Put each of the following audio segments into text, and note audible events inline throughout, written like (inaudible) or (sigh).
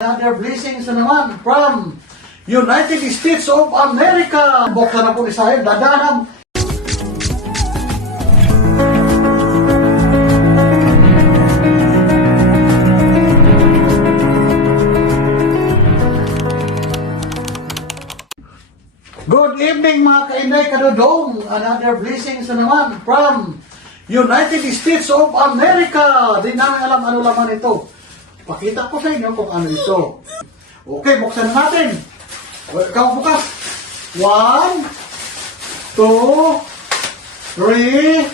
Another blessings na naman from United States of America. Buksan na po ni Sahel, dadanam. Good evening mga kainday kadodong. Another blessings na naman from United States of America. Di namin alam ano laman ito. Pakita ko sa inyo kung ano ito. Okay, buksan na natin. O, Ikaw bukas. One, two, three,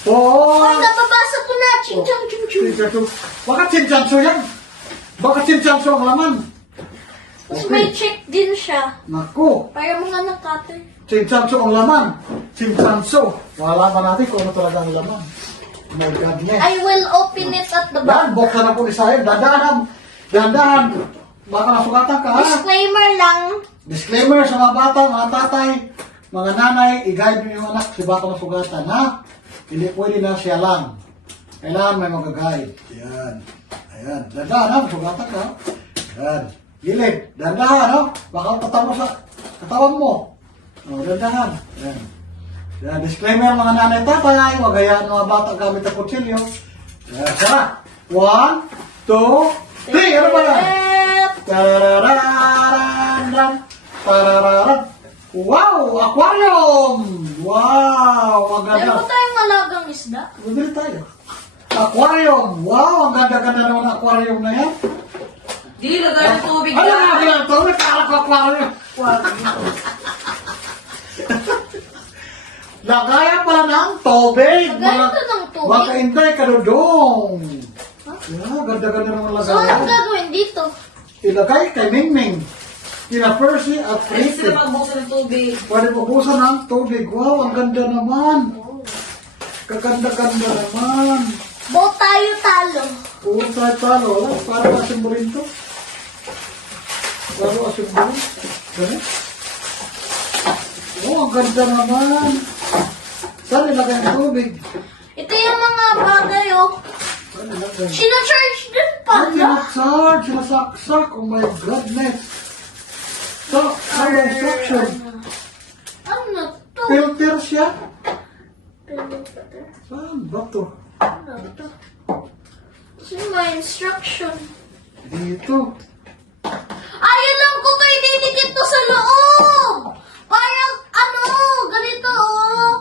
four, Ay, nababasa ko na! Ching chong ching chong! Chinchanso. Baka chinchanso yan. Baka chinchanso ang laman. Tapos may check din siya. Naku. Para mga nakate. Chinchanso ang laman. Chinchanso. Malaman natin kung ano talaga ang laman. Oh my God, yes. I will open it at the Yan, back. buksan na po ni Sahel. Dandahan. Dandahan. Baka nasugatan ka, ha? Disclaimer lang. Disclaimer sa mga bata, mga tatay, mga nanay, i-guide nyo yung anak si baka masugatan, ha? Hindi pwede na siya lang. Kailangan may mag-guide. Yan. Ayan. Dandahan, ha? Masugatan ka. Yan. Gilid. Dandahan, ha? Baka patawa sa katawan mo. O, dandahan. Yan. Yan. Disclaimer mga nanay, tatay, wag hayaan mga bata gamit ang kutsilyo. Yan. Sara. One, two, three. Ano ba yan? Tararararan, tarararan. Wow! Aquarium! Wow! Ang Meron ganda. ba tayong alagang isda? Bumili tayo. Aquarium! Wow! Ang ganda-ganda naman ng aquarium na yan. Di, lagay ng tubig Ano yan. nga yan? Ito, nagkakalak ng aquarium. Lagayan pala ng tubig. Lagayan to ng tubig? Mga kaintay, kadudong. Yeah, ganda-ganda naman So, anong lagayan. gagawin dito? Ilagay kay Mingming. Kina Percy at Ay, Ricky. sila magbuksan ng tubig. Pwede pupusan ng tubig. Wow, ang ganda naman. Kaganda-ganda naman. Bo tayo talo. Puro tayo talo. Wala, Parang asimbolin to. Parang asimbolin. Ganun. Oh, ang ganda naman. Saan nilagay ang tubig? Ito yung mga bagay, oh. Saan nilagay? Sinacharge din pala. sinasarge, sinasaksak. Oh my goodness. So, ano yung instruction? Ano to? Filter siya? Filter. Saan ba to? Ano to? Sino may instruction? Dito. Ay, alam ko to, ididikit to sa loob! Parang, ano, ganito, oh.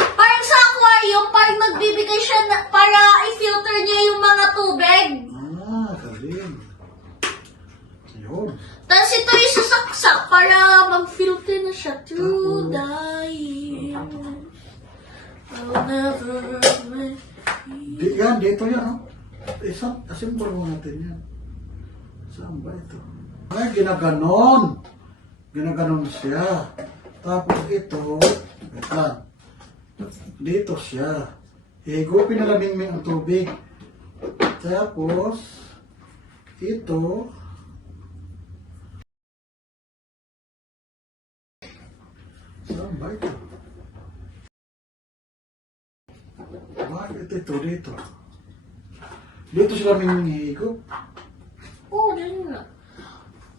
Parang sa aquarium, parang nagbibigay siya na, para i-filter niya yung mga tubig. Ah, galing. Yun. Tapos ito yung sasaksak para mag-filter na siya through the years. I'll never make Di, yan, dito yan, oh. Isang, asimbol mo natin yan. Saan ba ito? Ay, ginaganon. Ginaganon siya. Tapos ito, lang. Dito siya. Higupin na lang ang tubig. Tapos, ito, saan ba ito? Bakit ito dito? Dito sila minihigop. Oh, dyan na.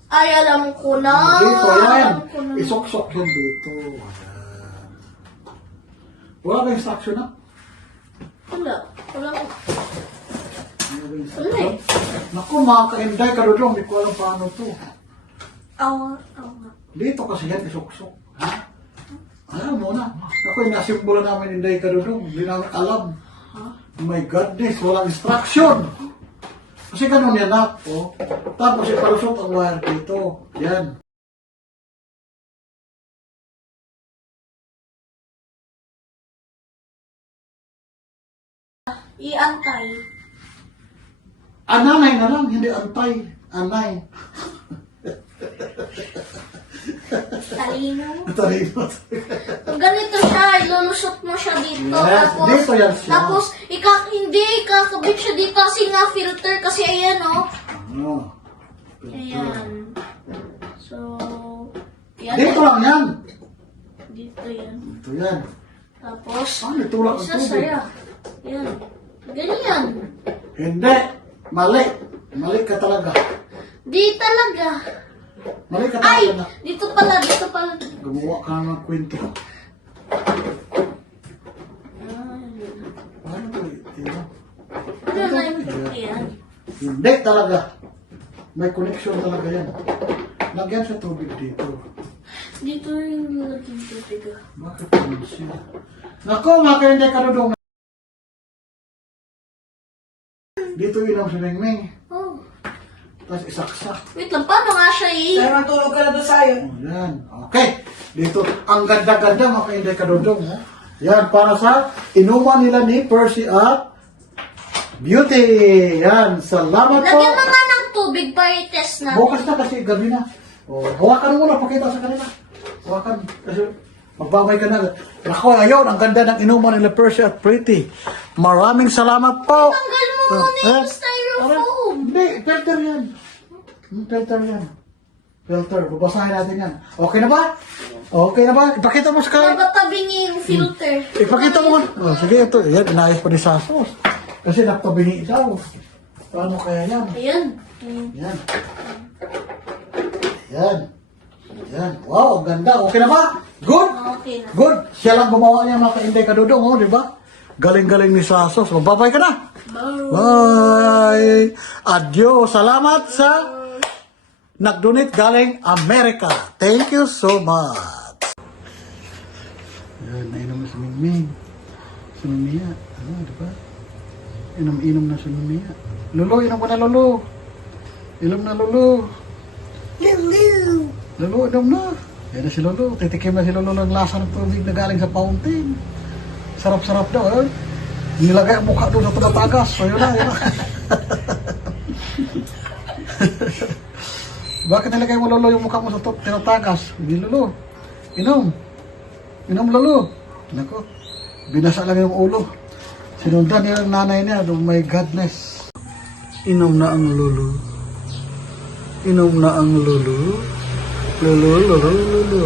Ay, alam ko na. Dito, yan. Alam ko na. Isok-sok yun dito. Ayan. Wala ba instruction na? Wala. Wala. Ba Wala eh. Naku, mga ka-inday, karudong, hindi ko alam paano to. Awa, awa. Dito kasi yan, isok-sok. Ha? Ayaw mo na. Ako, yung nasimbolo namin inday karudong, hindi namin alam. My goodness, walang instruction. Kasi ganun yan na. Oh. Tapos ipalusot ang wire dito. Yan. I-antay. Ananay na lang, hindi antay. Anay. (laughs) Talino. Talino. Ganito siya, ilulusot mo siya dito. Yes, tapos, dito yan siya. Tapos, ika, hindi, ikakabit siya dito kasi nga filter. Kasi ayan, oh. Ano? Ayan. So, yan. Dito lang yan. Dito yan. Ito yan. Tapos, Ano, itulak ang isa saya. Yan. Ganyan. Hindi. Mali. Mali ka talaga. Di talaga. Mali ka Ay! na. Dito pala, dito pala. Gumawa ka ng kwento. Paano to? Tingnan. Ano na yung yan? Hindi talaga. May connection talaga yan. Lagyan sa tubig dito. Dito yung laging tubig ah. Bakit naman siya? Nako, mga kainday kadudong. Dito yun ang sinengmeng. Oh. Tapos isaksak. Wait lang, paano nga siya eh? Sa'yo matulog ka na doon sa'yo. Oh, yan. Okay. Dito, ang ganda-ganda mga kainday kadudong. Ha? Yan, para sa inuman nila ni Percy at Beauty. Yan, salamat po. Lagyan mo nga ng tubig para i-test natin. Bukas na kasi gabi na. O, hawakan mo muna, pakita sa kanila. Hawakan. Kasi magbabay ka na. Ako, ayun, ang ganda ng inuman nila Percy at Pretty. Maraming salamat po. Tanggal mo Oh, muna yung eh. Hindi, filter yan. Hmm, Filter yan. Filter, babasahin natin yan. Okay na ba? Okay na ba? Ipakita mo sa kanila. Nabatabi niya yung filter. Ipakita mo. Oh, sige, ito. Yan, inayos pa ni Sasos. Kasi nagpabingi daw. Paano kaya yan? Ayan. Yan. Yan. Yan. Wow, ang ganda. Okay na ba? Good? Okay na. Good. Siya lang gumawa niya mga kainday kadudong, oh, di ba? Galing-galing ni Sasos. Magbabay ka na. Bye. Bye. Adyo. Salamat sa nag-donate galing Amerika. Thank you so much. Yan, nainom na si Mingming. Si Mimia. Ano, di ba? Inom-inom na si Mimia. Lolo, inom ka na, Lolo. Inom na, Lolo. Lolo. Lolo, inom na. Yan na si Lolo. Titikim na si Lolo ng lasa ng tubig na galing sa fountain. Sarap-sarap daw, eh. Nilagay ang mukha doon sa tumatagas. So, yun na, yun na. Bakit nilagay mo, Lolo, yung mukha mo sa tinatagas? Hindi, Lolo. Inom. Inom, Lolo. Nako. Binasa lang yung ulo. Sinundan niya ang nanay niya. Oh my godness. Inom na ang Lolo. Inom na ang Lolo. Lolo, Lolo, Lolo.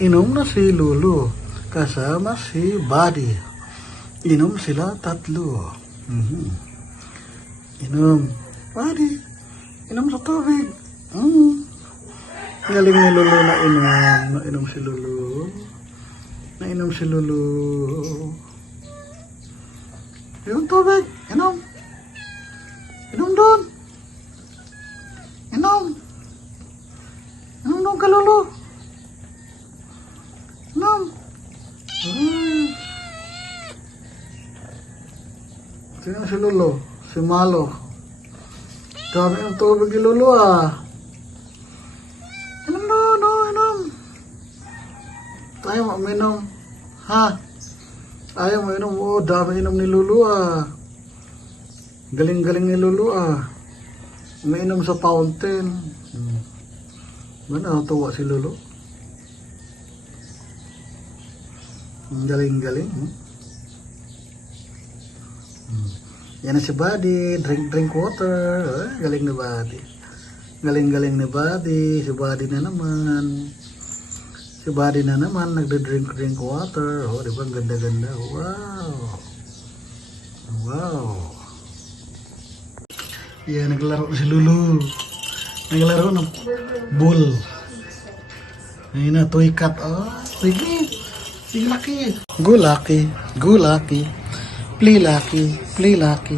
Inom na si Lolo. Kasama si Buddy. Inom sila tatlo. Mhm. Inom. Buddy. Inom sa tubig. Mm. Galing ni Lolo na inom. Nainom si Lolo. Nainom si Lolo. Yung tubig. Inom. Inom doon. Inom. Inom doon ka, Lolo. Inom. Mm. Sino si Lolo? Si Malo. Dami ng tubig ni Lolo ah. Inom no, no, inom. Tayo uminom. Ha? Ayaw mo inom. Oh, dami inom ni Lolo ah. Galing-galing ni Lolo ah. Umiinom sa fountain. Hmm. Ba nakatuwa si Lolo? Galing-galing. Hmm. Yan si Buddy. Drink, drink water. Eh, galing ni Buddy. Galing-galing ni Buddy. Si Buddy na naman. Si Buddy na naman. Nagde-drink, drink water. Oh, di ba? Ganda-ganda. Wow. Wow. Yan, naglaro na si Lulu. Naglaro ng bull. Ayun na, toy cat. Oh, sige. Sige, laki. Go, lucky. Play lucky. Play lucky.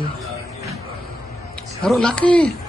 Haro, lucky.